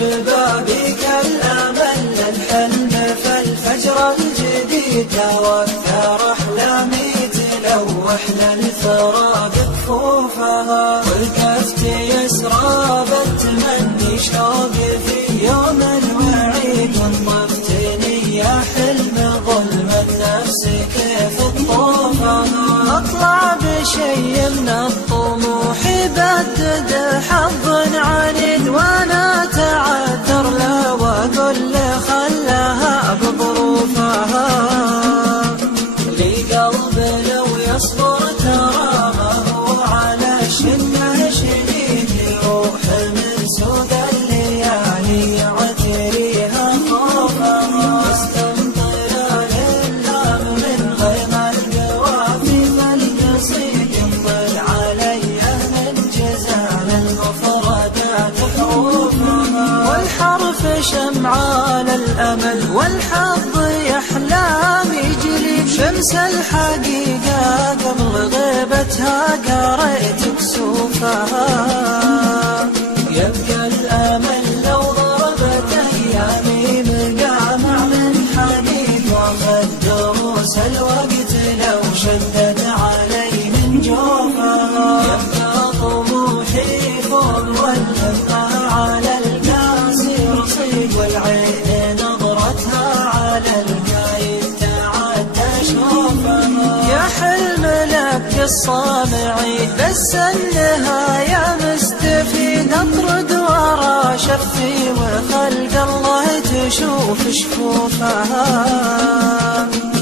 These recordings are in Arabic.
شبابك الأمل الحلم فالفجر الجديد توثر أحلامي تلوح للثرى بكفوفها وقفت يسرى بالتمني شوق في يوم الوعيد وانطفتني يا حلم ظلم النفس كيف تطوفها أطلع بشي من الطموح بدد حظ عنيد وانا تعذر لا واقول خلاها بظروفها لي قلب لو يصبر ترى ما هو على شنه شديد يروح من سوق الليالي يعتريها خوفها استمطر للام من غيم القوافي فالقصيد ينطل علي من جزال المفردات حروفها والحرف شمعان الأمل والحظ يحلام يجلي شمس الحقيقة قبل غيبتها قريت كسوفها يبقى الأمل لو ضربت أيامي مقامع من حديد واخذ دروس الوقت لو شدد علي من جوفها يبقى طموحي فوق والهمة على القاسي رصيد والعين نظرتها على القايد تعدى شوفها يا حلم لك الصامعي بس النهاية مستفيد اطرد ورا شفي وخلق الله تشوف شفوفها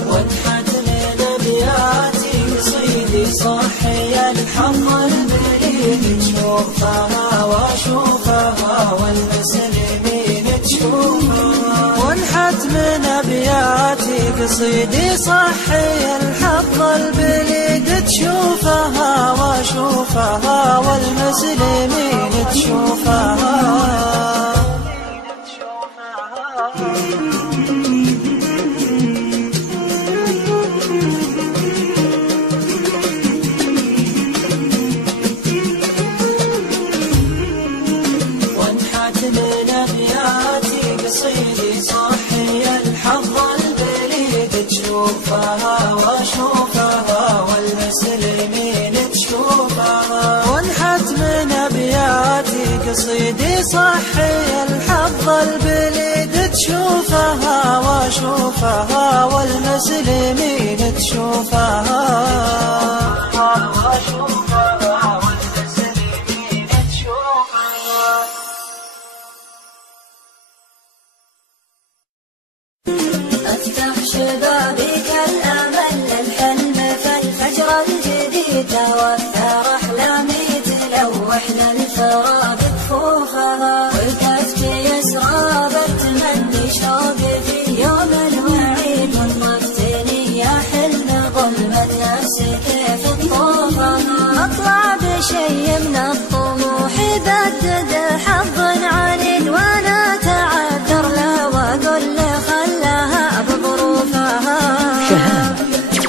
وانحت من ابياتي صيدي صحي الحظ البليد تشوفها واشوفها والمسلمين تشوفها وانحت من ابياتي قصيدي صحي الحظ البليد تشوفها واشوفها والمسلمين تشوفها وانحت من ابياتي قصيدي صحي الحظ البليد تشوفها واشوفها والمسلمين تشوفها وانحت من ابياتي قصيدي صحي الحظ البليد تشوفها واشوفها والمسلمين تشوفها افتح شبابك الأمل الحلم فالفجر الجديد توثر أحلامي تلوح للثرى بكفوفها وقفت يسرى بالتمني شوق في يوم الوعيد وانطفتني يا حلم ظلم النفس كيف تطوفها أطلع بشي من الطموح بدد حظ عنيد وانا تعذر لا واقول خلاها بظروفها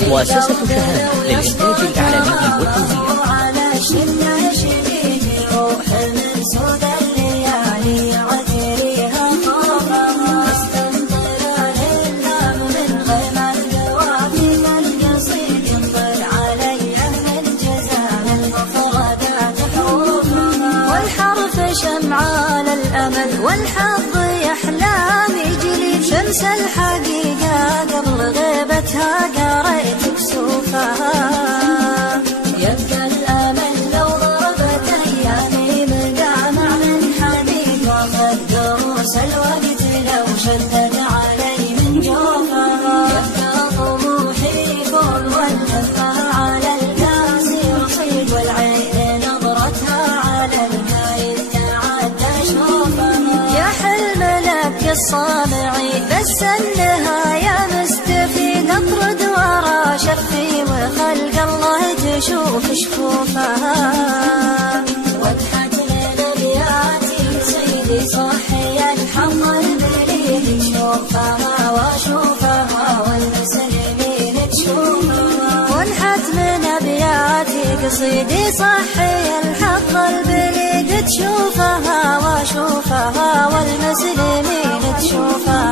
مؤسسة شهاب للإنتاج الإعلامي والتوزيع على شنه شديد يروح من سود الليالي يعتريها خوفها استمطر للام من غيم القوافي فالقصيد ينطل علي من جزال المفردات حروفها والحرف شمعان الأمل والحظ يحلام يجلي شمس الحقيقة قبل غيبتها قريت كسوفها يبقى الأمل لو ضربت أيامي مقامع من حديد واخذ دروس الوقت لو شدد علي من جوفها يبقى طموحي فوق والهمة على القاسي رصيد والعين نظرتها على القايد تعدى شوفها يا حلم لك الصامعي بس النهاية مستفيد اطرد ورا شفي وخلق الله تشوف شفوفها وانحت من ابياتي صيدي صحي الحظ البليد تشوفها واشوفها والمسلمين تشوفها وانحت من ابياتي قصيدي صحي الحظ البليد تشوفها واشوفها والمسلمين والمسلمين تشوفها.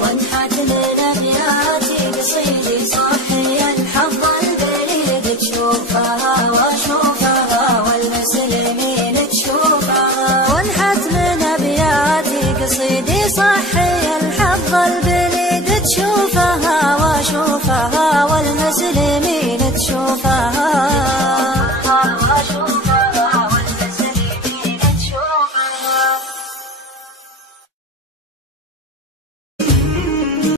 وانحت من ابياتي قصيدي صاحي الحظ البليد تشوفها واشوفها والمسلمين تشوفها. وانحت من ابياتي قصيدي صاحي الحظ البليد تشوفها واشوفها والمسلمين